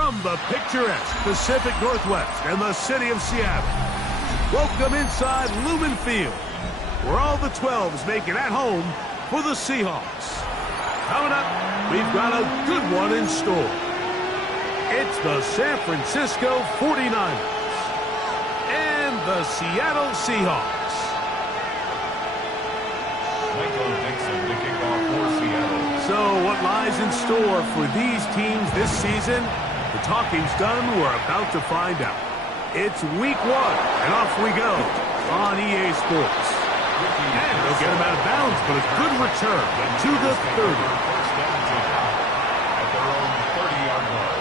From the picturesque Pacific Northwest and the city of Seattle, welcome inside Lumen Field, where all the 12s make it at home for the Seahawks. Coming up, we've got a good one in store. It's the San Francisco 49ers and the Seattle Seahawks. Michael Dixon to kick off for Seattle. So what lies in store for these teams this season? The talking's done. We're about to find out. It's week 1, and off we go on EA Sports. And they'll get him out of bounds, but a good return to the 30. At their own 30-yard line.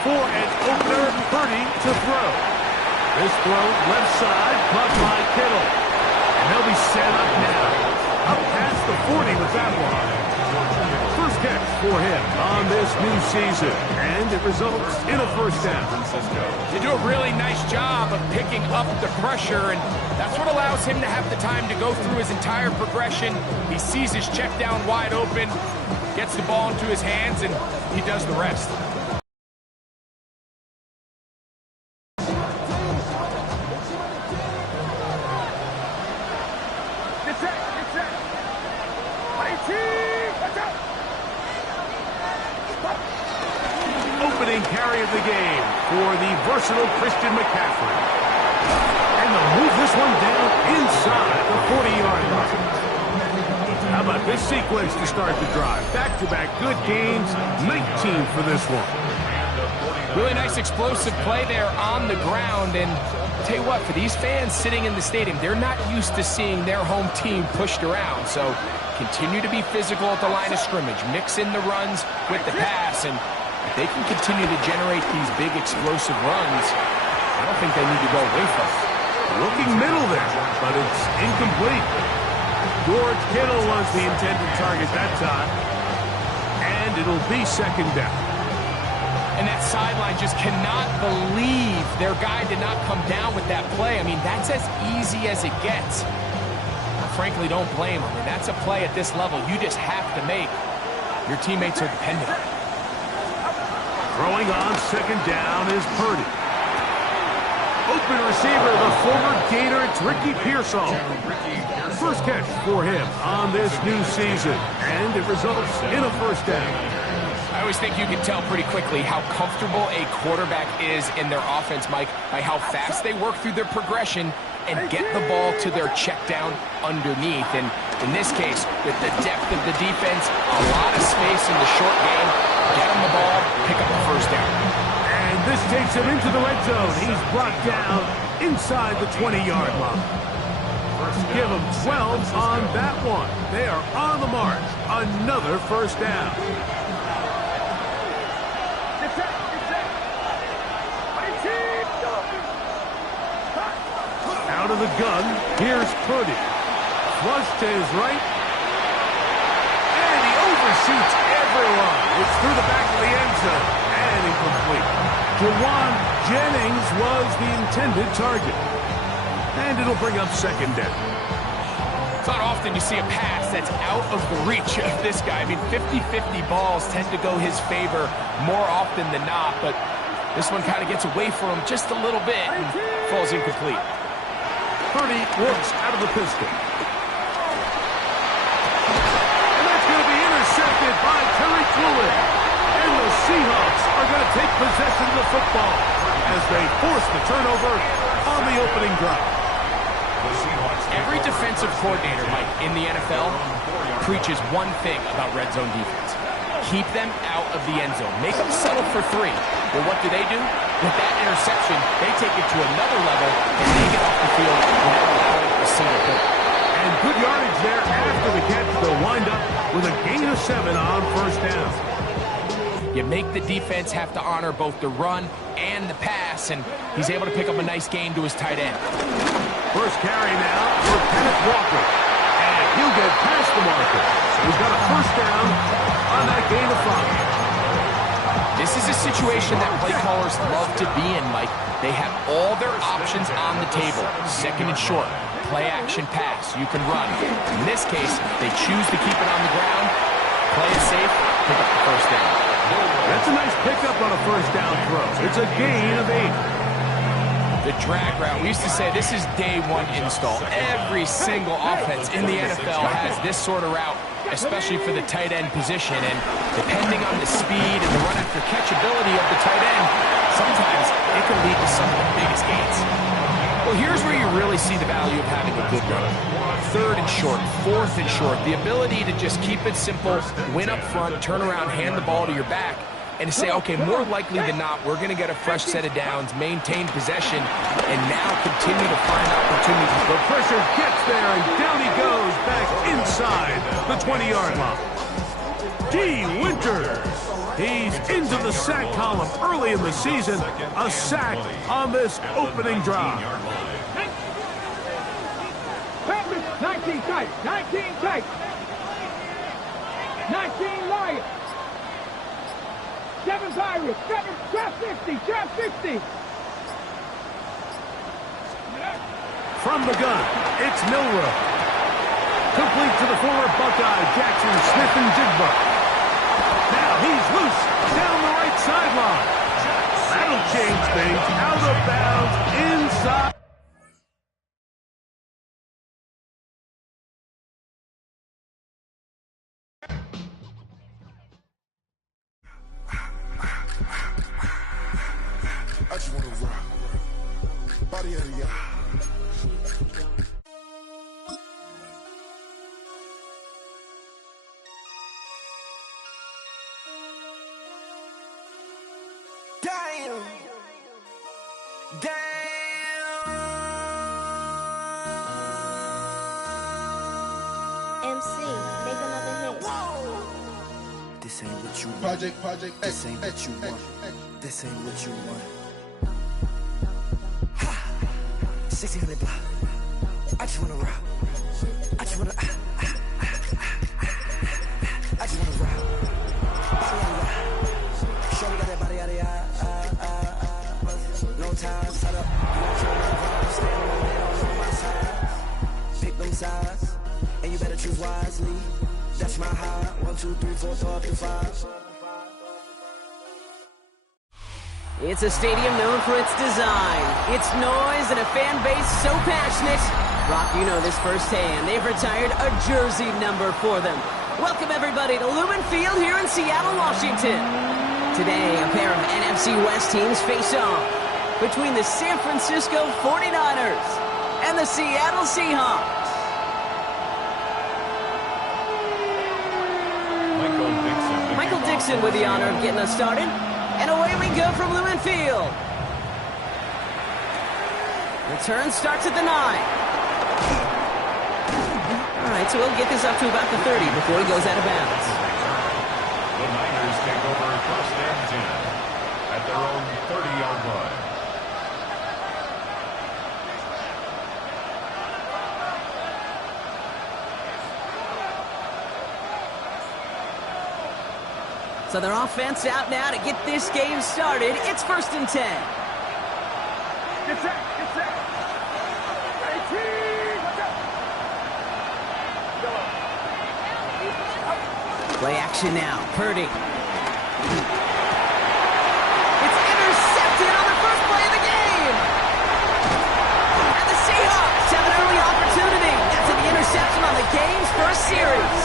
For an opener, Purdy to throw. This throw left side, caught by Kittle. And they'll be set up now. Up past the 40 with that one. First catch for him on this new season. And it results in a first down. They do a really nice job of picking up the pressure, and that's what allows him to have the time to go through his entire progression. He sees his check down wide open, gets the ball into his hands, and he does the rest. Opening carry of the game for the versatile Christian McCaffrey. And they'll move this one down inside the 40-yard line. How about this sequence to start the drive? Back-to-back good games, 19 for this one. Really nice explosive play there on the ground, and I'll tell you what, for these fans sitting in the stadium, they're not used to seeing their home team pushed around, so continue to be physical at the line of scrimmage, mix in the runs with the pass, and if they can continue to generate these big explosive runs, I don't think they need to go away from it. Looking middle there, but it's incomplete. George Kittle was the intended target that time, and it'll be second down. And that sideline just cannot believe their guy did not come down with that play. I mean, that's as easy as it gets. I frankly don't blame him. I mean, that's a play at this level you just have to make. Your teammates are dependent on it. Throwing on second down is Purdy. Open receiver, the former Gator, it's Ricky Pearsall. First catch for him on this new season, and it results in a first down. I always think you can tell pretty quickly how comfortable a quarterback is in their offense, Mike, by how fast they work through their progression and get the ball to their check down underneath. And in this case, with the depth of the defense, a lot of space in the short game, get him the ball, pick up the first down. And this takes him into the red zone. He's brought down inside the 20-yard line. Give him 12 on that one. They are on the march. Another first down. Out of the gun, here's Purdy. Flush to his right. And he overshoots everyone. It's through the back of the end zone. And incomplete. Jawan Jennings was the intended target. And it'll bring up second down. It's not often you see a pass that's out of the reach of this guy. I mean, 50-50 balls tend to go his favor more often than not, but this one kind of gets away from him just a little bit and falls incomplete. Purdy works out of the pistol. And that's going to be intercepted by Terry Fluid. And the Seahawks are going to take possession of the football as they force the turnover on the opening drive. Every defensive coordinator, Mike, in the NFL preaches one thing about red zone defense. Keep them out of the end zone. Make them settle for 3. Well, what do? With that interception, they take it to another level, and they get off the field without allowing a single hit. And good yardage there after the catch. They'll wind up with a gain of 7 on You make the defense have to honor both the run and the pass, and he's able to pick up a nice gain to his tight end. First carry now for Kenneth Walker. And he'll get past the marker. He's got a first down on that gain of 5. This is a situation that play callers love to be in, Mike. They have all their options on the table. Second and short, play action pass. You can run. In this case, they choose to keep it on the ground, play it safe, pick up the first down. That's a nice pickup on a first down throw. It's a gain of 8. The drag route, we used to say this is day one install. Every single offense in the NFL has this sort of route, especially for the tight end position. And depending on the speed and the run after catch ability of the tight end, sometimes it can lead to some of the biggest gains. Well, here's where you really see the value of having a good runner. Third and short, fourth and short, the ability to just keep it simple, win up front, turn around, hand the ball to your back, and to say, okay, more likely than not, we're going to get a fresh set of downs, maintain possession, and now continue to find opportunities. The pressure gets there, and down he goes back inside the 20-yard line. Dee Winters. He's into the sack column early in the season. A sack on this opening drive. 19 tight, 19 tight. 19 Lions. 7 Pirates, 7, trap 50, trap 50. From the gun, it's Milroe. Complete to the former Buckeye, Jackson Smith-Njigba. Now he's loose down the right sideline. That'll change things. Out of bounds, inside. I just want to rock. Body of the yard. Damn. MC, make another hit. This ain't what you want. Project This ain't what you want. This ain't what you want. 1600 block. I just wanna rock. I just wanna. I just wanna rock. Show me that body out of no time, set up. Stand on my side. Pick them sides, and you better choose wisely. That's my high. 1, 2, 3, 4, 5. It's a stadium known for its design, its noise, and a fan base so passionate. Brock, you know this firsthand. They've retired a jersey number for them. Welcome, everybody, to Lumen Field here in Seattle, Washington. Today, a pair of NFC West teams face off between the San Francisco 49ers and the Seattle Seahawks. Michael Dixon with the honor of getting us started. And away we go from Lumen Field. Return starts at the 9. All right, so we'll get this up to about the 30 before he goes out of bounds. The Niners take over first and 10 at their own 30-yard line. So their offense out now to get this game started. It's first and 10. Get set, get set. 18. Play action now. Purdy. It's intercepted on the first play of the game. And the Seahawks have an early opportunity. That's an interception on the game's first series.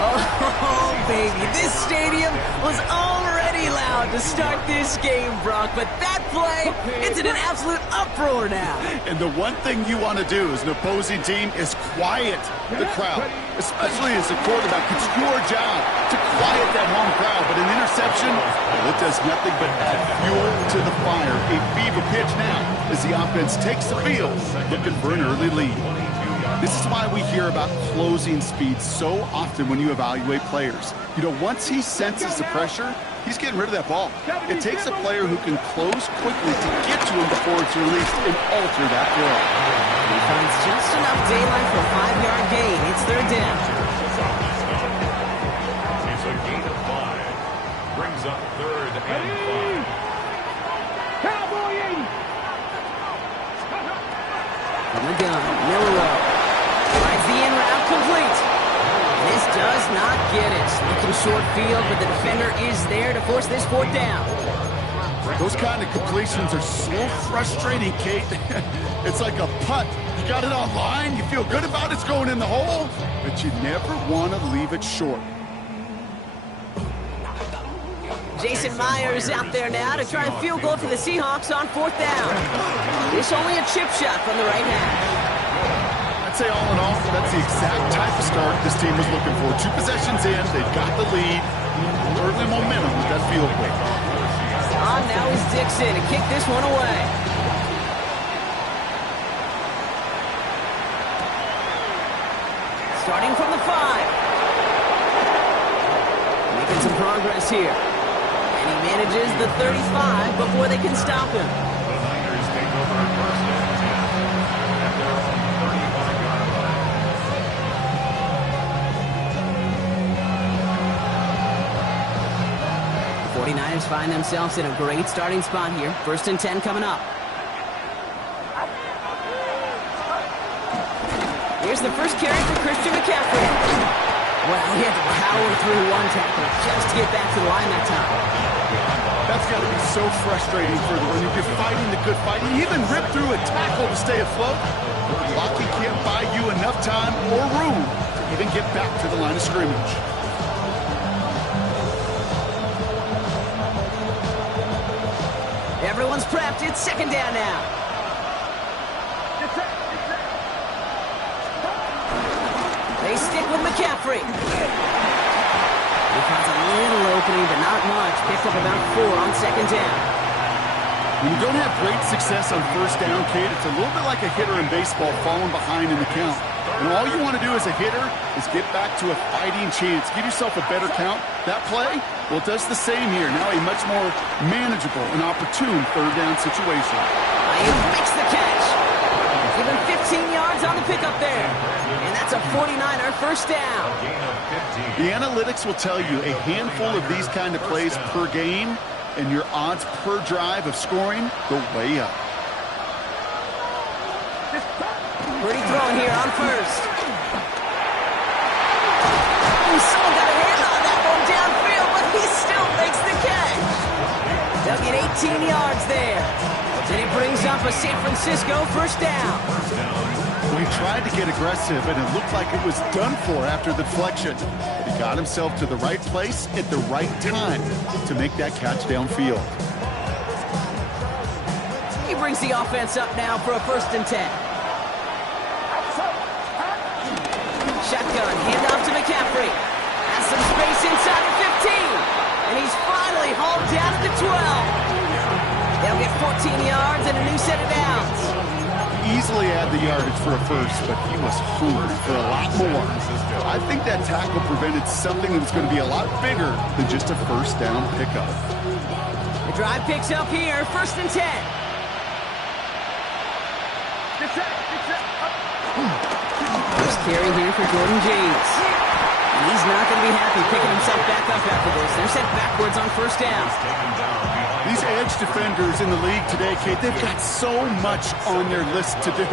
Oh, baby, this stadium was already loud to start this game, Brock, but that play, it's in an absolute uproar now. And the one thing you want to do as an opposing team is quiet the crowd, especially as a quarterback. It's your job to quiet that home crowd, but an interception, well, it does nothing but add fuel to the fire. A fever pitch now as the offense takes the field, looking for an early lead. This is why we hear about closing speed so often when you evaluate players. You know, once he senses the pressure, he's getting rid of that ball. It takes a player who can close quickly to get to him before it's released and alter that throw. He finds just enough daylight for a 5-yard gain. It's third down. It's a gain of 5. Brings up third and 5. Cowboy 80. From the gun, Milrow finds the in route complete. This does not get it. Looking short field, but the defender is there to force this fourth down. Those kind of completions are so frustrating, Kate. It's like a putt. You got it on line, you feel good about it's going in the hole, but you never want to leave it short. Jason Myers out there now to try a field goal for the Seahawks on fourth down. This only a chip shot from the right hash. I'd say all in all, that's the exact type of start this team was looking for. 2 possessions in, they've got the lead. Early momentum with that field goal. On now is Dixon to kick this one away. Starting from the 5. Making some progress here. And he manages the 35 before they can stop him. The Niners take over first and 10 at their own 35-yard line. The 49ers find themselves in a great starting spot here. First and 10 coming up. Here's the first carry for Christian McCaffrey. Well, he had to power through one tackle just to get back to the line that time. That's got to be so frustrating for them when you're fighting the good fight. He even ripped through a tackle to stay afloat. But blocking can't buy you enough time or room to even get back to the line of scrimmage. Everyone's prepped. It's second down now. They stick with McCaffrey. He finds a little opening, but not much. Picks up about 4 on second down. When you don't have great success on first down, Kate, it's a little bit like a hitter in baseball falling behind in the count. And all you want to do as a hitter is get back to a fighting chance. Give yourself a better count. That play, well, it does the same here. Now a much more manageable and opportune third down situation. He makes the catch. Given 15 yards on the pickup there. And that's a 49er first down. The analytics will tell you a handful of these kind of plays per game, and your odds per drive of scoring go way up. Pretty throw here on first. Someone got a hand on that one downfield, but he still makes the catch. They'll get 18 yards there. Then it brings up a San Francisco first down. Well, he tried to get aggressive, and it looked like it was done for after the deflection. But he got himself to the right place at the right time to make that catch downfield. He brings the offense up now for a first and 10. Shotgun, handoff to McCaffrey. Has some space inside the 15. And he's finally hauled down at the 12. They'll get 14 yards and a new set of downs. Easily had the yardage for a first, but he was hungry for a lot more. I think that tackle prevented something that was going to be a lot bigger than just a first down pickup. The drive picks up here, first and 10. First carry here for Jordan James. And he's not going to be happy picking himself back up after this. They're set backwards on first down. These edge defenders in the league today, Kate, they've got so much on their list to do.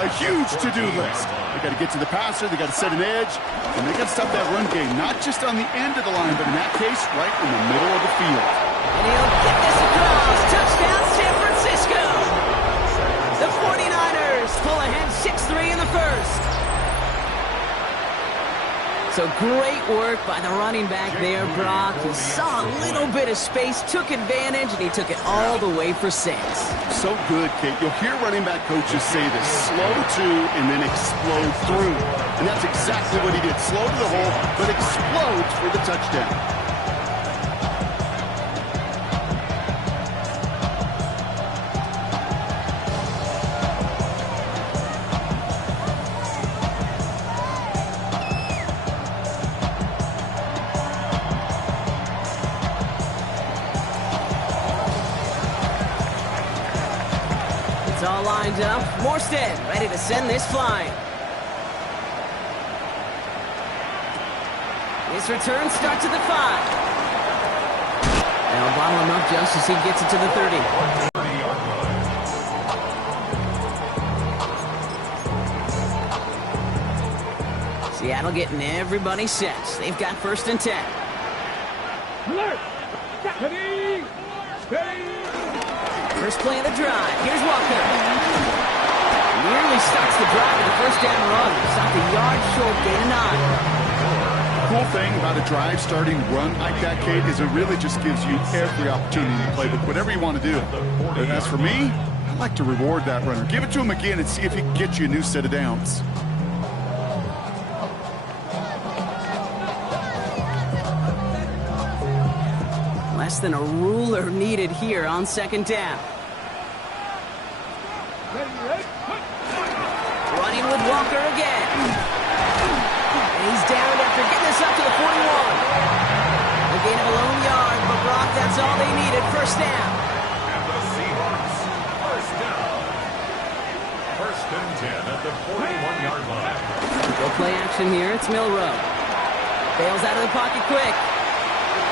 A huge to-do list. They got to get to the passer, they got to set an edge, and they got to stop that run game, not just on the end of the line, but in that case, right in the middle of the field. And he'll get this across. Touchdown, San Francisco. The 49ers pull ahead 6-3 in the first. So great work by the running back there, Brock. He saw a little bit of space, took advantage, and he took it all the way for 6. So good, Kate. You'll hear running back coaches say this: slow to and then explode through. And that's exactly what he did. Slow to the hole, but explodes for the touchdown. up. Morstead ready to send this flying. His return starts at the 5. They'll bottle him up just as he gets it to the 30. Seattle getting everybody set. They've got 1st and 10. Alert! Steady! Steady! First play of the drive. Here's Walker. Nearly starts the drive with a 1st down run. Stopped a yard short, gain of 9. Cool thing about a drive starting run like that, Kate, is it really just gives you every opportunity to play with whatever you want to do. And as for me, I like to reward that runner. Give it to him again and see if he can get you a new set of downs. Less than a ruler needed here on 2nd down. Running with Walker again. And he's down after getting this up to the 41. A gain of a lone yard, but Brock, that's all they needed. 1st down. And the Seahawks, 1st down. 1st and 10 at the 41-yard line. Go play action here. It's Milroe. Bails out of the pocket quick.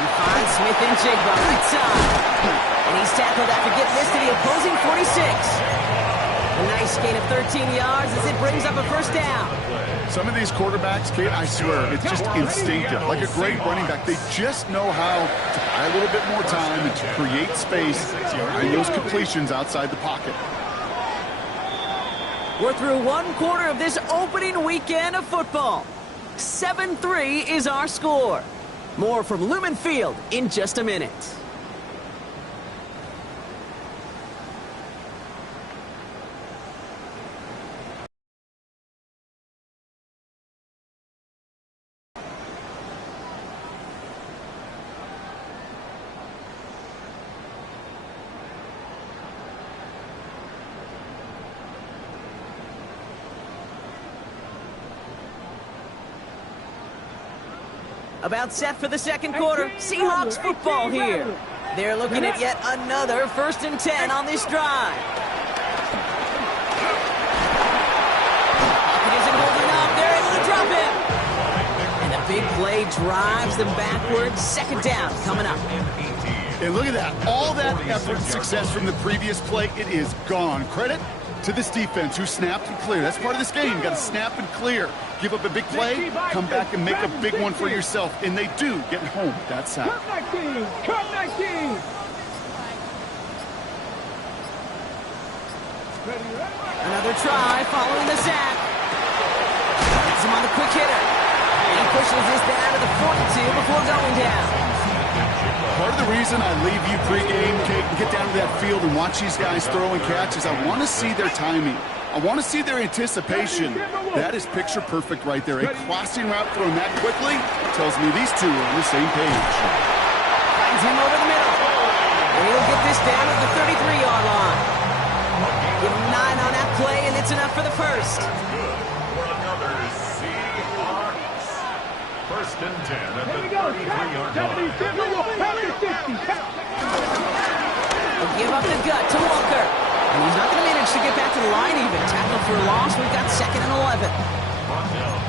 He finds Smith and Jigba right side. And he's tackled after getting this to the opposing 46. A nice gain of 13 yards as it brings up a 1st down. Some of these quarterbacks, Kate, I swear, it's just instinctive. Like a great running back, they just know how to buy a little bit more time and to create space behind those completions outside the pocket. We're through 1 quarter of this opening weekend of football. 7-3 is our score. More from Lumen Field in just a minute. About set for the 2nd quarter. Seahawks football here. They're looking at yet another 1st and 10 on this drive. It isn't holding up. They're able to drop him. And a big play drives them backwards. 2nd down coming up. And look at that. All that effort and success from the previous play, it is gone. Credit to this defense who snapped and cleared. That's part of this game. You got to snap and clear. Give up a big play, come back and make a big one for yourself. And they do get home that side. Cut 19! Cut 19! Another try following the sack. Gets him on the quick hitter. And he pushes this down to the 42 before going down. Part of the reason I leave you pregame, Kate, and get down to that field and watch these guys throw and catch is I want to see their timing. I want to see their anticipation. That is picture perfect right there. A crossing route thrown that quickly tells me these two are on the same page. Finds him over the middle. And he'll get this down to the 33-yard line. Give him 9 on that play, and it's enough for the 1st. Good for another Seahawks. 1st and 10 at the 33-yard line. He'll give up the gut to Walker. And he's not going to manage to get back to the line even. Tackled for a loss. We've got 2nd and 11.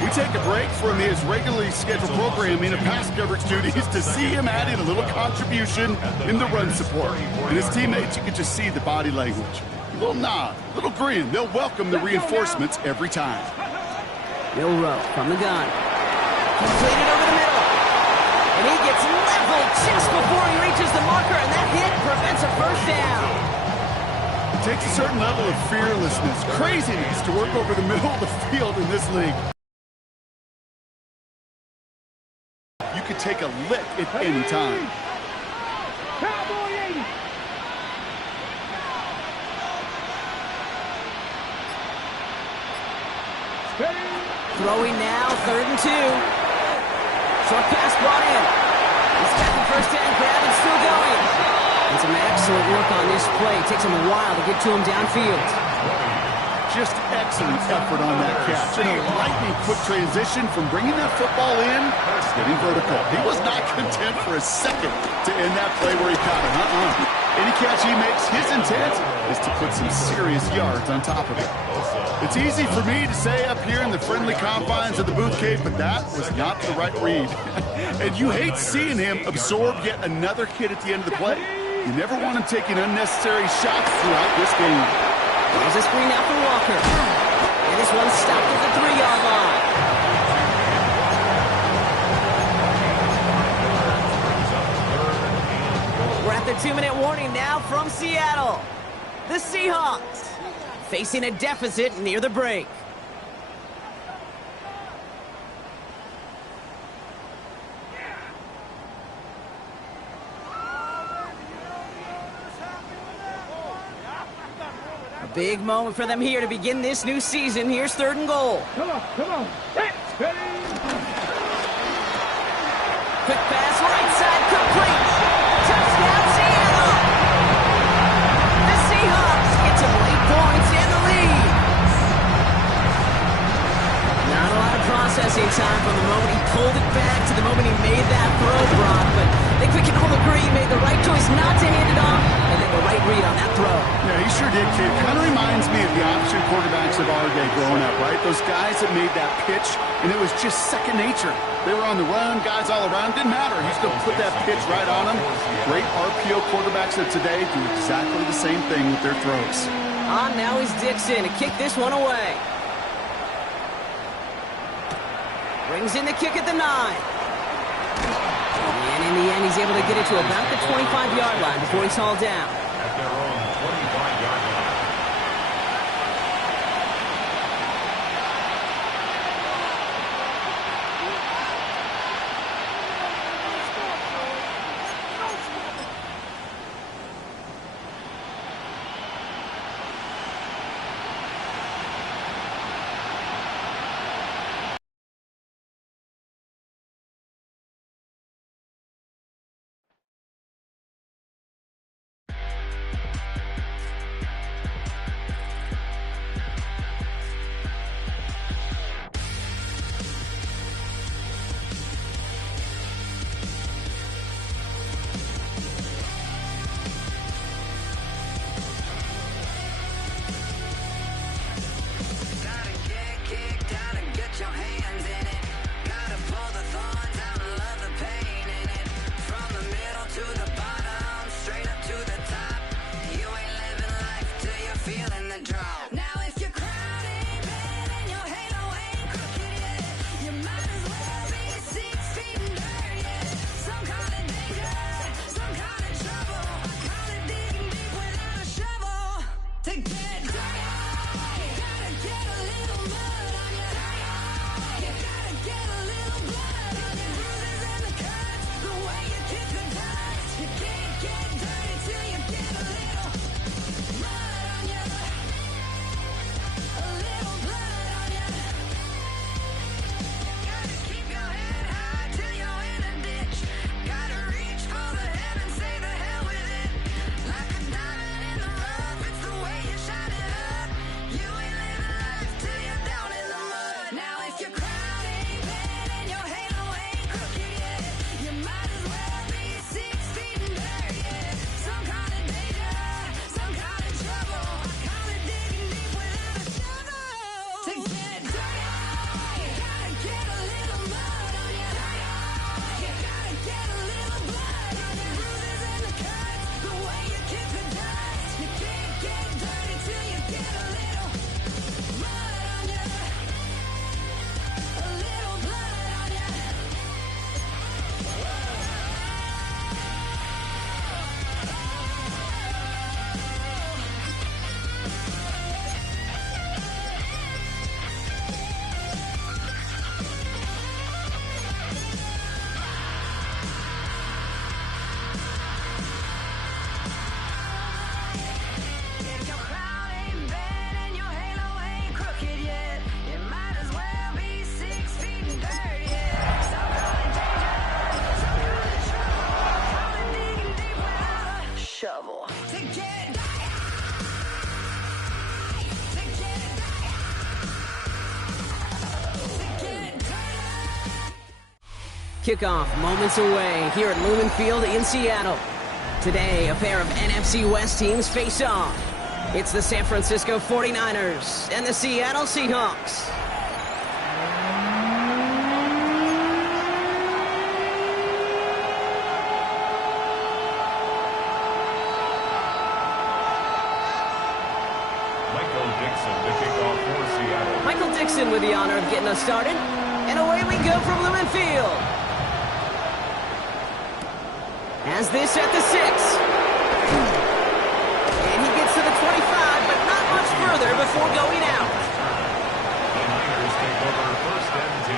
We take a break from his regularly scheduled programming of pass coverage duties to see him add in a little contribution in the run support. And his teammates, you can just see the body language. A little nod, a little grin. They'll welcome the reinforcements every time. Milroe from the gun. Completed over the middle. And he gets leveled just before he reaches the marker. And that hit prevents a 1st down. It takes a certain level of fearlessness, craziness to work over the middle of the field in this league. You could take a lick at any time. Cowboy 80! Throwing now, 3rd and 2. Short pass brought in. He's got the 1st down grab and still going. And some excellent work on this play. It takes him a while to get to him downfield. Just excellent effort on that catch. And a lightning quick transition from bringing that football in to getting vertical. He was not content for a second to end that play where he caught it. Any catch he makes, his intent is to put some serious yards on top of it. It's easy for me to say up here in the friendly confines of the Booth Cave, but that was not the right read. And you hate seeing him absorb yet another hit at the end of the play. You never want him taking unnecessary shots throughout this game. There's a screen out for Walker. And this one's stopped at the 3-yard line. We're at the 2-minute warning now from Seattle. The Seahawks facing a deficit near the break. A big moment for them here to begin this new season. Here's 3rd and goal. Come on. Ready. Quick pass, right side, complete. Touchdown, Seattle. The Seahawks get some late points and the lead. Not a lot of processing time from the moment he pulled it back to the moment he made that throw, Brock. But I think we can all agree he made the right choice not to hand it off and then the right read on that throw. Yeah, he sure did, kid. Kind of reminds me of the option quarterbacks of our day growing up, right? Those guys that made that pitch, and it was just second nature. They were on the run, guys all around. Didn't matter. He's going to put that pitch right on them. Great RPO quarterbacks of today do exactly the same thing with their throws. On now is Dixon to kick this one away. Brings in the kick at the 9. And in the end, he's able to get it to about the 25-yard line before he's hauled down. At their own 25-yard line. Kickoff moments away here at Lumen Field in Seattle. Today, a pair of NFC West teams face off. It's the San Francisco 49ers and the Seattle Seahawks. Michael Dixon to kick off for Seattle. Michael Dixon with the honor of getting us started. And away we go from Lumen Field. Has this at the 6. And he gets to the 25, but not much further before going out. The Niners take over 1st and 10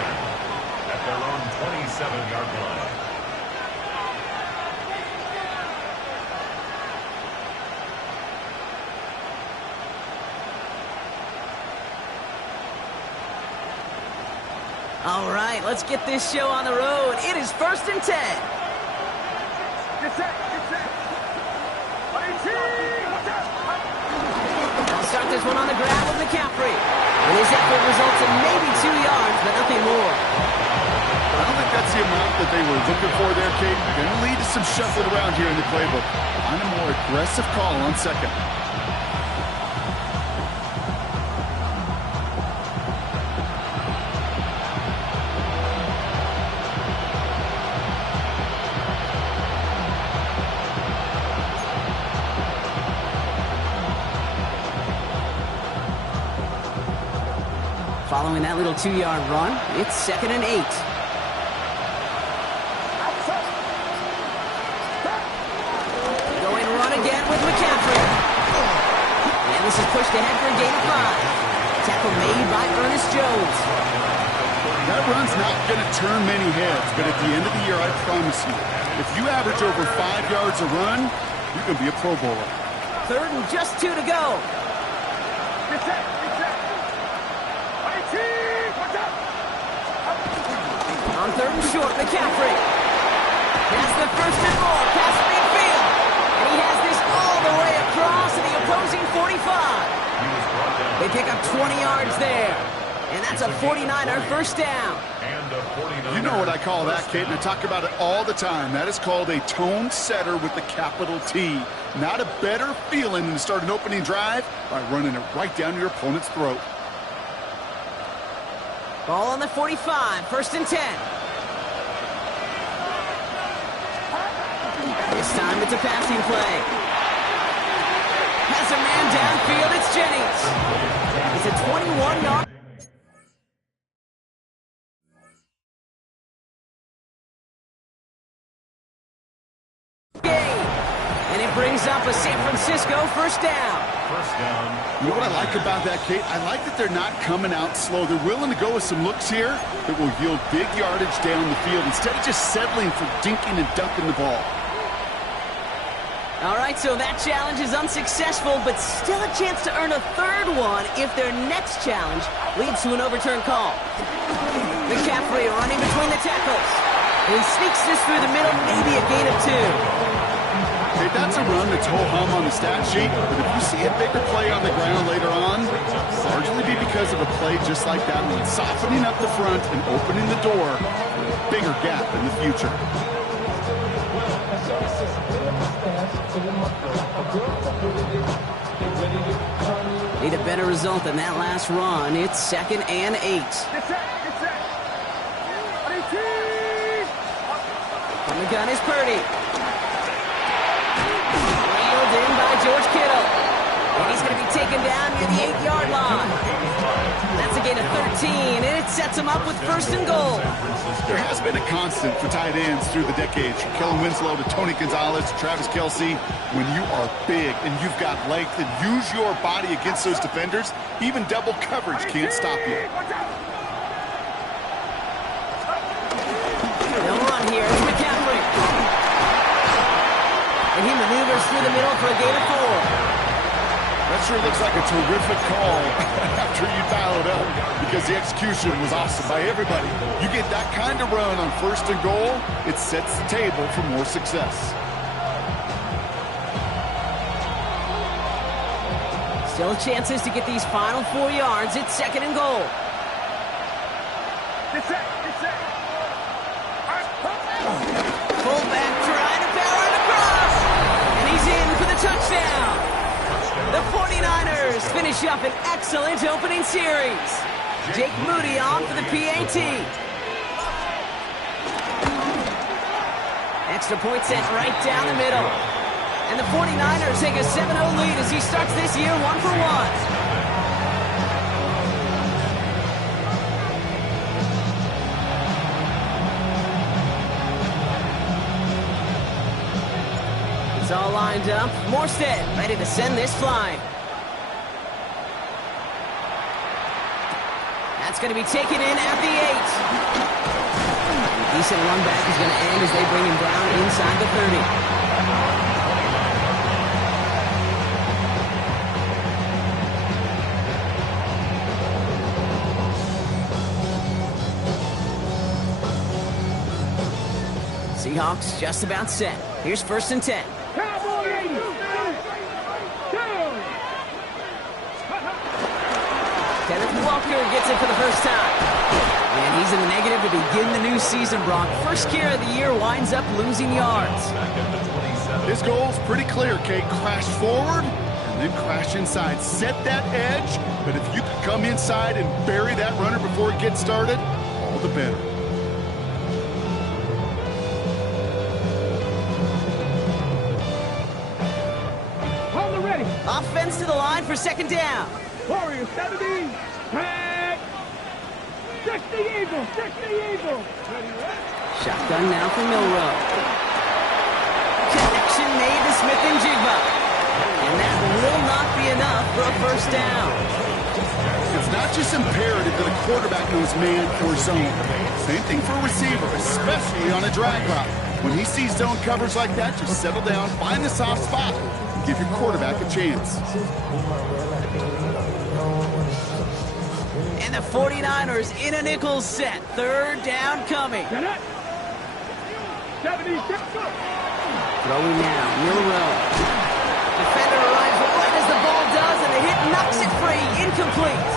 at their own 27-yard line. All right, let's get this show on the road. It is 1st and 10. Get set. I'll start this one on the ground with McCaffrey. And his effort results in maybe 2 yards, but nothing more. I don't think that's the amount that they were looking for there, Kate. Going to lead to some shuffling around here in the playbook. On a more aggressive call on 2nd. Following that little 2-yard run, it's 2nd and 8. Going run again with McCaffrey. And this is pushed ahead for a gain of 5. Tackle made by Ernest Jones. That run's not going to turn many heads, but at the end of the year, I promise you, if you average over 5 yards a run, you can be a Pro Bowler. 3rd and just 2 to go. Get set. On 3rd and short, McCaffrey. That's the 1st and more past midfield. And he has this all the way across to the opposing 45. They pick up 20 yards there. And that's a 49er 1st down. You know what I call that, Kate, and I talk about it all the time. That is called a tone setter with the capital T. Not a better feeling than to start an opening drive by running it right down your opponent's throat. Ball on the 45, 1st and 10. This time it's a passing play. Has a man downfield, it's Jennings. It's a 21-yard gain. And it brings up a San Francisco 1st down. You know what I like about that, Kate? I like that they're not coming out slow. They're willing to go with some looks here that will yield big yardage down the field instead of just settling for dinking and dunking the ball. All right, so that challenge is unsuccessful, but still a chance to earn a 3rd one if their next challenge leads to an overturned call. McCaffrey running between the tackles. And he sneaks this through the middle, maybe a gain of 2. Hey, that's a run that's ho-hum on the stat sheet, but if you see a bigger play on the ground later on, largely be because of a play just like that one, softening up the front and opening the door for a bigger gap in the future. Need a better result than that last run. It's 2nd and 8. From the gun is Purdy. Reeled in by George Kittle. And he's going to be taken down near the 8-yard line. That's a gain of 13, and it sets him up with 1st and goal. There has been a constant for tight ends through the decades, from Kellen Winslow to Tony Gonzalez to Travis Kelce. When you are big and you've got length and use your body against those defenders, even double coverage can't stop you. No run here. It's McCaffrey. And he maneuvers through the middle for a gain of 4. That sure looks like a terrific call after you dial it up, because the execution was awesome by everybody. You get that kind of run on 1st and goal, it sets the table for more success. Still chances to get these final 4 yards. It's 2nd and goal. Fullback trying to power it across. finish up an excellent opening series. Jake Moody on for the PAT. Extra point sent right down the middle. And the 49ers take a 7-0 lead as he starts this year 1-for-1. It's all lined up. Morstead ready to send this flying. That's going to be taken in at the 8. Decent run back is going to end as they bring him down inside the 30. Seahawks just about set. Here's 1st and 10. Kenneth Walker gets it for the first time. And he's in the negative to begin the new season, Brock. First carry of the year winds up losing yards. His goal's pretty clear, Kate. Crash forward and then crash inside. Set that edge, but if you can come inside and bury that runner before it gets started, all the better. Offense to the line for 2nd down. Warriors 70. Tag. 60 Eagles. 60 Eagles. Shotgun now for Milroe. Connection made to Smith and Jigba. And that will not be enough for a 1st down. It's not just imperative that a quarterback knows man or zone. Same thing for a receiver, especially on a drag route. When he sees zone coverage like that, just settle down, find the soft spot, and give your quarterback a chance. And the 49ers in a nickel set. 3rd down coming. Throwing now, Milroe. Defender arrives right as the ball does, and the hit knocks it free. Incomplete.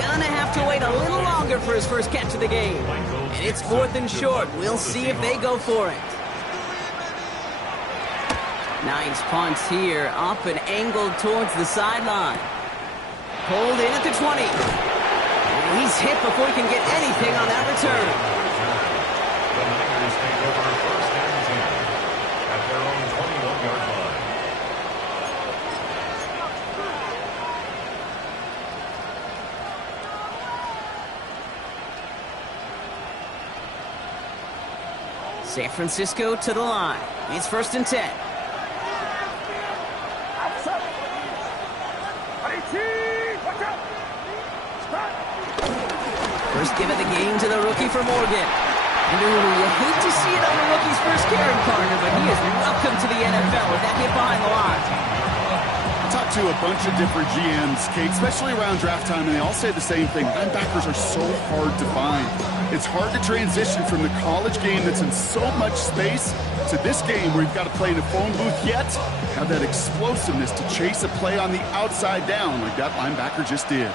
Gonna have to wait a little longer for his first catch of the game. And it's 4th and short. We'll see if they go for it. Nice punt here, up and angled towards the sideline. Pulled in at the 20. And he's hit before he can get anything on that return. The Niners take over 1st and 10 at their own 21-yard line. San Francisco to the line. It's 1st and 10. First give of the game to the rookie for Morgan. And you hate to see it on the rookie's first carry, partner, but he is welcome to the NFL with that hit behind the line. I talked to a bunch of different GMs, Kate, especially around draft time, and they all say the same thing. Linebackers are so hard to find. It's hard to transition from the college game that's in so much space to this game where you've got to play in a phone booth, yet have that explosiveness to chase a play on the outside down like that linebacker just did.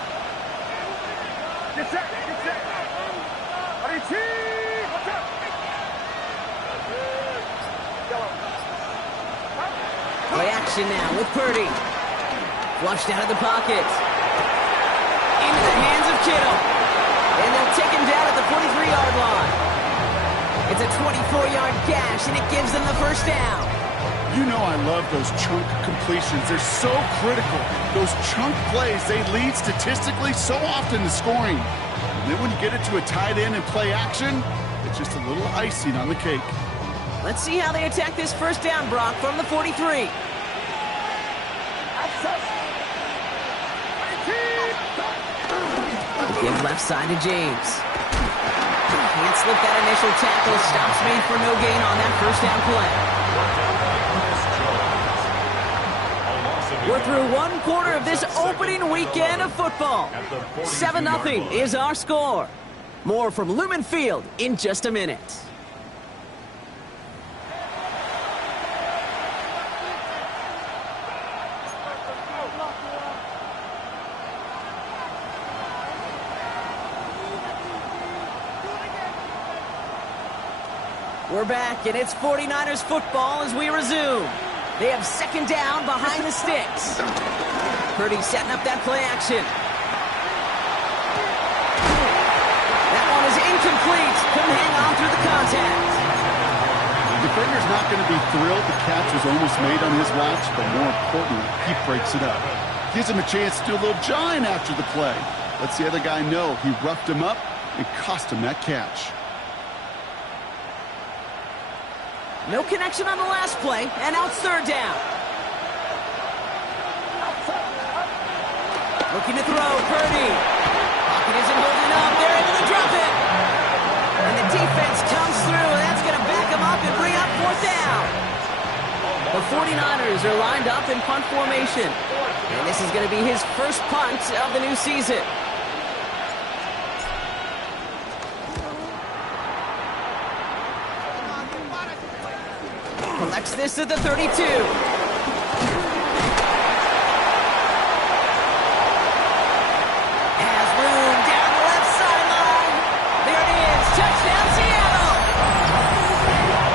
Get set. Get set. Play action now with Purdy. Flushed out of the pocket. Into the hands of Kittle. And they'll take him down at the 43-yard line. It's a 24-yard gash, and it gives them the 1st down. You know I love those chunk completions. They're so critical. Those chunk plays, they lead statistically so often to scoring. And then when you get it to a tight end and play action, it's just a little icing on the cake. Let's see how they attack this 1st down, Brock, from the 43. Give left side to James. Can't slip that initial tackle. Stops made for no gain on that 1st down play. We're through 1/4 of this opening weekend of football. 7-0 is our score. More from Lumen Field in just a minute. We're back, and it's 49ers football as we resume. They have 2nd down behind the sticks. Purdy setting up that play action. That one is incomplete. Couldn't hang on through the contact. The defender's not going to be thrilled the catch was almost made on his watch, but more importantly, he breaks it up. Gives him a chance to do a little jawing after the play. Lets the other guy know he roughed him up and cost him that catch. No connection on the last play, and now it's third down. Looking to throw, Purdy. Pocket isn't holding up. They're able to drop it. And the defense comes through, and that's going to back him up and bring up fourth down. The 49ers are lined up in punt formation. And this is going to be his first punt of the new season. Collects this at the 32. Has room down the left sideline. There it is. Touchdown, Seattle.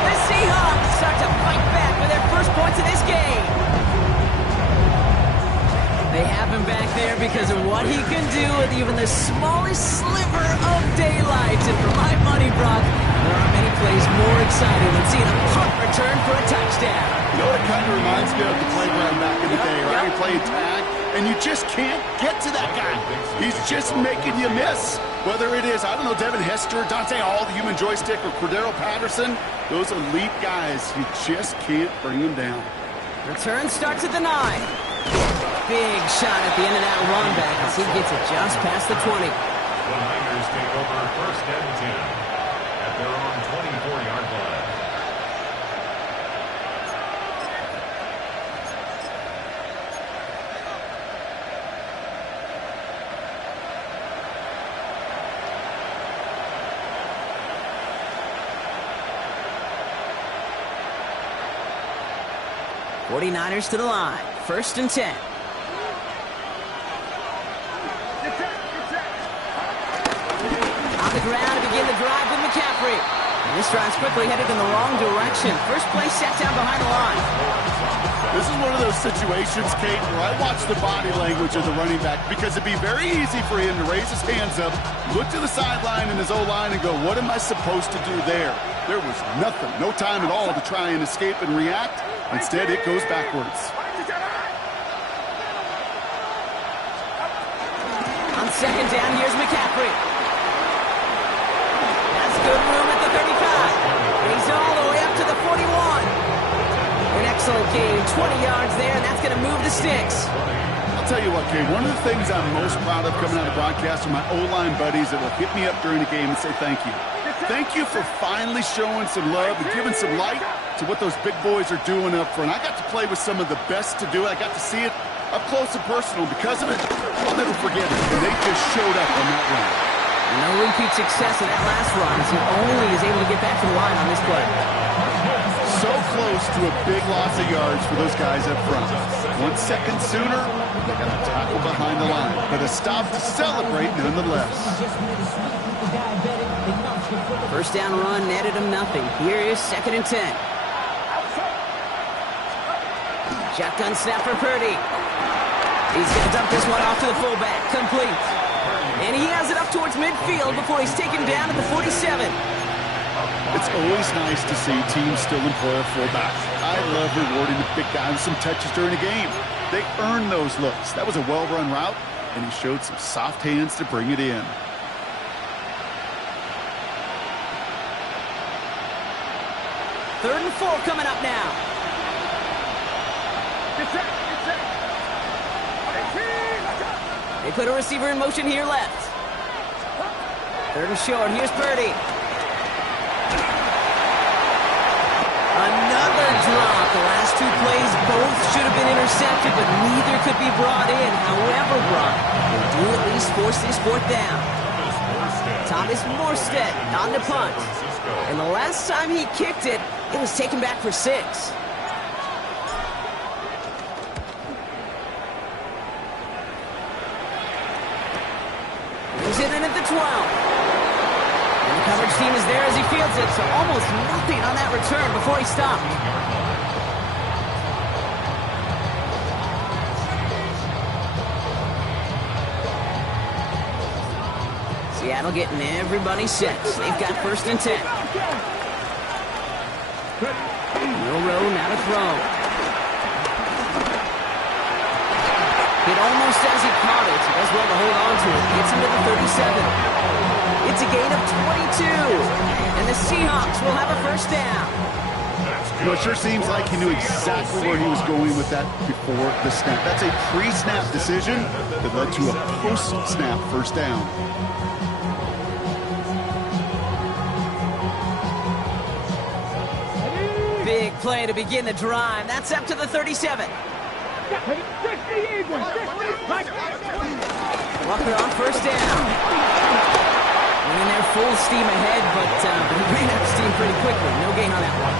The Seahawks start to fight back with their first points of this game. They have him back there because of what he can do with even the smallest sliver of daylight. And for my money, Brock, there are many plays more exciting than seeing a punt return for a touchdown. You know what it kind of reminds me of the playground back in the day, right? You play tag, and you just can't get to that guy. He's just making you miss. Whether it is, I don't know, Devin Hester, Dante Hall, the human joystick, or Cordero Patterson, those elite guys, you just can't bring them down. Return starts at the 9. Big shot at the end of that run back as he gets it just past the 20. The Niners take over first and 10 at their own 24-yard line. '49ers to the line. First and 10. On the ground to begin the drive with McCaffrey. And this drive's quickly headed in the wrong direction. First play set down behind the line. This is one of those situations, Kate, where I watch the body language of the running back because it'd be very easy for him to raise his hands up, look to the sideline in his O-line and go, what am I supposed to do there? There was nothing, no time at all to try and escape and react. Instead, it goes backwards. On second down, here's McCaffrey. That's good room at the 35. He's all the way up to the 41. An excellent game, 20 yards there, and that's going to move the sticks. I'll tell you what, Kate, one of the things I'm most proud of coming out of broadcast are my O-line buddies that will hit me up during the game and say thank you. Thank you for finally showing some love and giving some light to what those big boys are doing up front. I got to play with some of the best to do it. I got to see it up close and personal. Because of it, I'll never forget it. And they just showed up on that run. No repeat success of that last run as he only is able to get back to the line on this play. So close to a big loss of yards for those guys up front. 1 second sooner, they got a tackle behind the line. But a stop to celebrate nonetheless. First down run netted him nothing. Here is second and 10. Shotgun snap for Purdy. He's going to dump this one off to the fullback. Complete. And he has it up towards midfield before he's taken down at the 47. It's always nice to see teams still employ a fullback. I love rewarding the big guy with some touches during a game. They earn those looks. That was a well-run route, and he showed some soft hands to bring it in. Third and 4 coming up now. They put a receiver in motion here left. Third and short. Here's Purdy. Another drop. The last two plays both should have been intercepted, but neither could be brought in. However, Brock, they do at least force this fourth down. Thomas Morstead on the punt. And the last time he kicked it, it was taken back for 6. He's in it at the 12. And the coverage team is there as he fields it, so almost nothing on that return before he stopped. Seattle getting everybody set. They've got 1st and 10. Milroe now to throw. It almost says he caught it. He does well to hold on to it. Gets him to the 37. It's a gain of 22. And the Seahawks will have a 1st down. You know, it sure seems like he knew exactly where he was going with that before the snap. That's a pre-snap decision that led to a post-snap 1st down. Big play to begin the drive. That's up to the 37. Walker on 1st down. Winning there full steam ahead, but he ran out of steam pretty quickly. No gain on that one.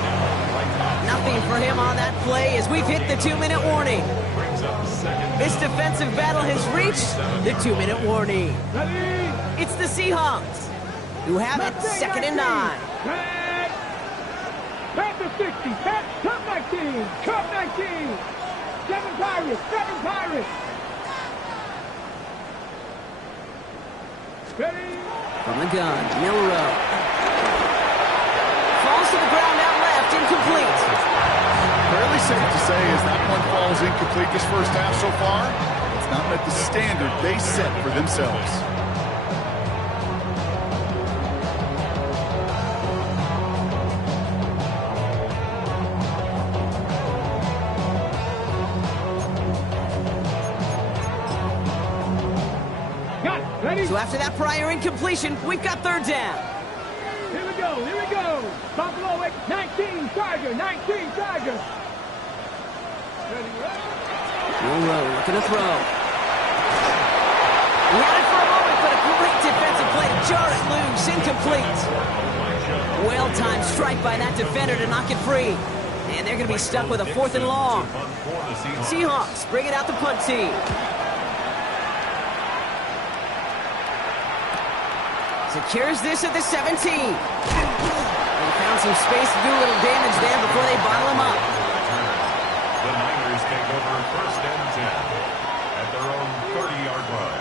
Nothing for him on that play as we've hit the 2-minute warning. This defensive battle has reached the 2-minute warning. It's the Seahawks who have it 2nd and 9. Back to 60. Back. Cup 19. Cup 19. 7 Pirates. 7 Pirates. Ready. From the gun, Milroe. Falls to the ground out left, incomplete. Fairly safe to say as that one falls incomplete this 1st half so far, it's not met the standard they set for themselves. So after that prior incompletion, we've got 3rd down. Here we go. Here we go. Buffalo 19 Charger. 19 Charger. Milroe looking to throw. He had it for a moment, but a great defensive play to jar it loose. Incomplete. Well-timed strike by that defender to knock it free. And they're going to be stuck with a 4th and long. Seahawks bring it out the punt team. Secures this at the 17. They found some space to do a little damage there before they bottle him up. The Niners take over 1st and 10 at their own 30-yard line.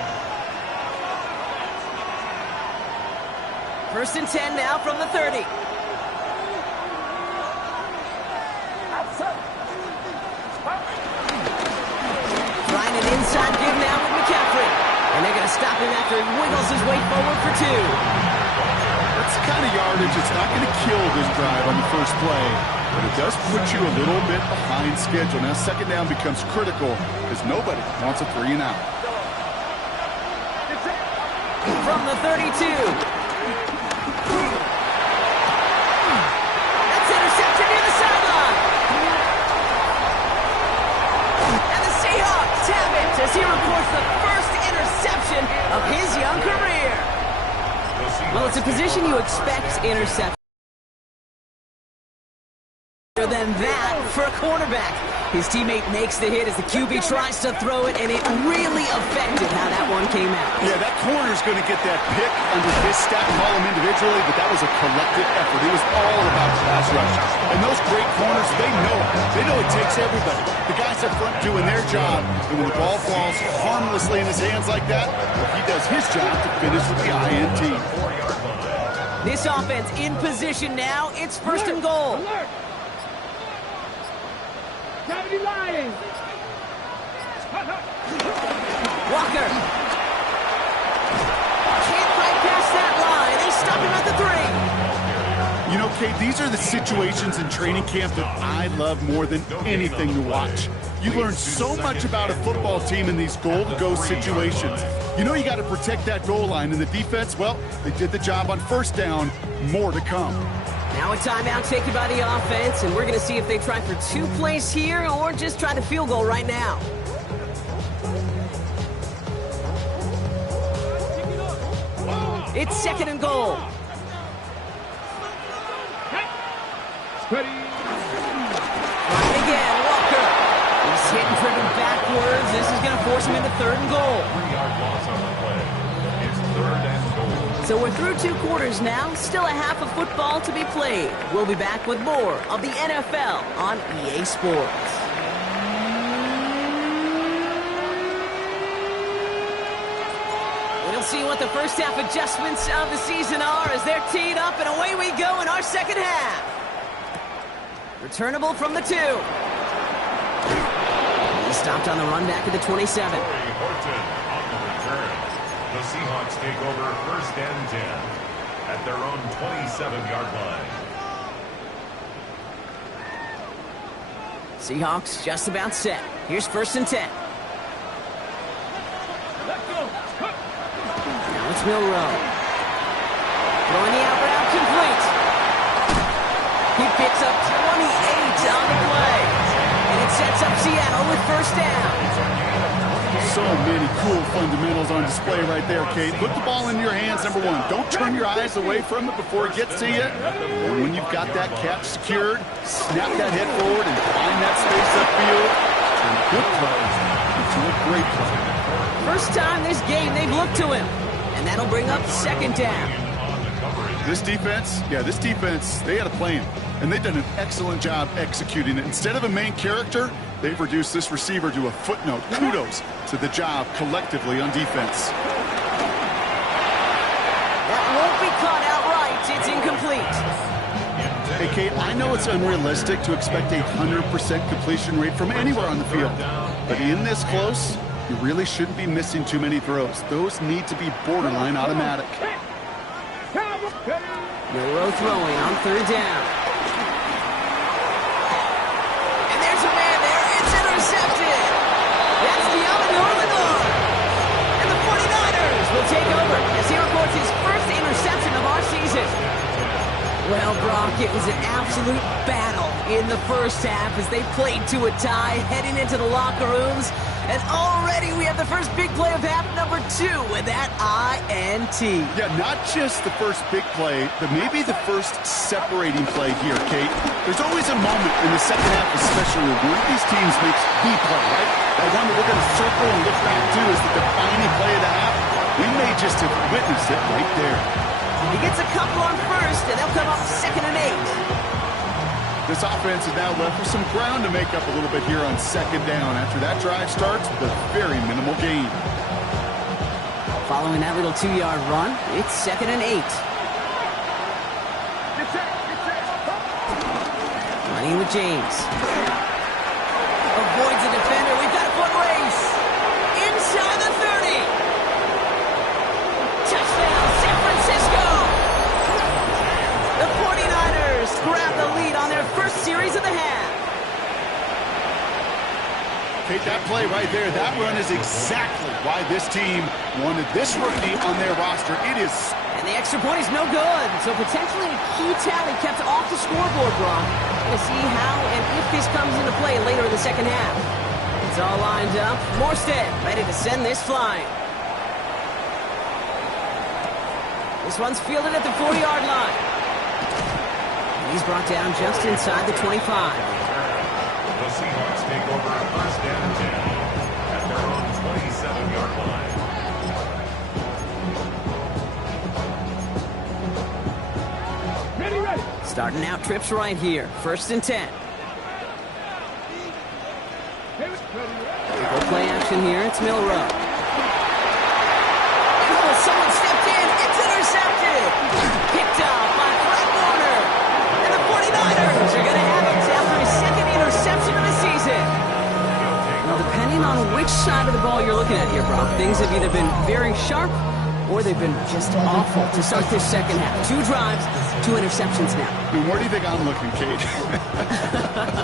1st and 10 now from the 30. Trying an inside give now with McCaffrey. And they're going to stop him after he wiggles his way forward for 2. That's the kind of yardage it's not going to kill this drive on the 1st play, but it does put you a little bit behind schedule. Now 2nd down becomes critical because nobody wants a 3 and out. From the 32. That's intercepted near the sideline. And the Seahawks have it as he reports the first interception of his young career. Well, it's a position you expect interception than that for a cornerback. His teammate makes the hit as the QB tries to throw it, and it really affected how that one came out. Yeah, that corner's going to get that pick under his stat column individually, but that was a collective effort. It was all about pass rush. And those great corners, they know it. They know it takes everybody. The guys up front doing their job, and when the ball falls harmlessly in his hands like that, well, he does his job to finish with the INT. This offense in position now. It's 1st and goal. Alert. Gravity Lions. Walker. Can't quite pass that line. They stop him at the 3. You know, Kate, these are the situations in training camp that I love more than anything to watch. You learn so much about a football team in these goal-to-go situations. You know you got to protect that goal line, and the defense, well, they did the job on 1st down. More to come. Now a timeout taken by the offense, and we're going to see if they try for 2 plays here or just try the field goal right now. It's 2nd and goal. Ready. Right again, Walker. He's hit and driven backwards. This is going to force him into 3rd and goal. 3-yard loss on the play. It's 3rd and goal. So we're through 2 quarters now. Still a half of football to be played. We'll be back with more of the NFL on EA Sports. see what the first half adjustments of the season are as they're teed up, and away we go in our second half. Returnable from the 2. He stopped on the run back at the 27. Corey Horton on the return. The Seahawks take over 1st and 10 at their own 27-yard line. Seahawks just about set. Here's 1st and 10. Now it's Milroe. Throwing the out route complete. He picks up 28 on the play. And it sets up Seattle with 1st down. So many cool fundamentals on display right there, Kate. Put the ball in your hands, number 1. Don't turn your eyes away from it before it gets to you. And when you've got that catch secured, snap that head forward and find that space upfield. Turn good plays into a great play. First time this game they've looked to him. And that'll bring up 2nd down. This defense, they had a plan. And they've done an excellent job executing it. Instead of a main character, they've reduced this receiver to a footnote. Kudos to the job collectively on defense. That won't be caught outright. It's incomplete. Hey, Kate, I know it's unrealistic to expect a 100% completion rate from anywhere on the field. But in this close, you really shouldn't be missing too many throws. Those need to be borderline automatic. Milroe throwing on 3rd down. And there's a man there. It's intercepted. That's Deommodore. And the 49ers will take over as he records his first interception of our season. Well, Brock, it was an absolute battle in the first half as they played to a tie, heading into the locker rooms. And already we have the first big play of half number 2 with that INT. Yeah, not just the first big play, but maybe the first separating play here, Kate. There's always a moment in the second half, especially when one of these teams makes the play, right? That one that we're going to circle and look back to as the defining play of the half. We may just have witnessed it right there. He gets a couple on 1st, and they'll come up 2nd and 8. This offense is now left with some ground to make up a little bit here on 2nd down after that drive starts with a very minimal gain. Following that little 2-yard run, it's 2nd and 8. Running with James. Avoids the defender. We've got a foot race. Inside the 30. Touchdown, San Francisco. The 49ers grab the lead on their first series of the half. Kate, that play right there, that run is exactly why this team wanted this rookie on their roster. It is. And the extra point is no good. So potentially a key tally kept off the scoreboard, Brock. To see how and if this comes into play later in the second half. It's all lined up. Morstead ready to send this flying. This one's fielded at the 40-yard line. And he's brought down just inside the 25. The Seahawks take over 1st and 10 at their own 27-yard line. Ready. Starting out trips right here. 1st and 10. Go play action here. It's Milroe. Oh, someone stepped in. It's intercepted. Picked up by Fred Warner. And the 49ers are going to have it after his 2nd interception of the season. Well, depending on which side of the ball you're looking at here, Brock, things have either been very sharp or they've been just awful to start this second half. 2 drives, 2 interceptions now. And where do you think I'm looking, Kate?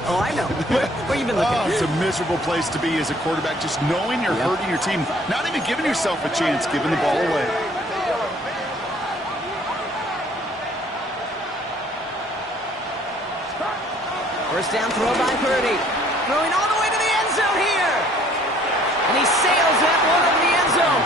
Oh, I know. Where you been looking? Oh, it's a miserable place to be as a quarterback, just knowing you're hurting your team, not even giving yourself a chance, giving the ball away. First down throw by Purdy. Throwing all the way to the end zone here. And he sails that one over the end zone.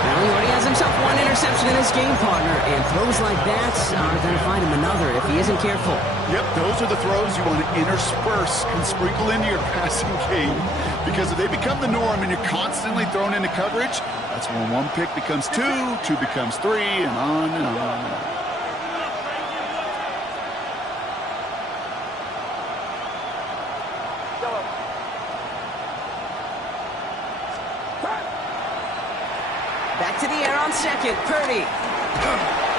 Now he already has himself 1 interception in his game, partner. And throws like that are going to find him another if he isn't careful. Yep, those are the throws you want to intersperse and sprinkle into your passing game. Because if they become the norm and you're constantly thrown into coverage, that's when 1 pick becomes 2, 2 becomes 3, and on and on and on. Back to the on second. Purdy.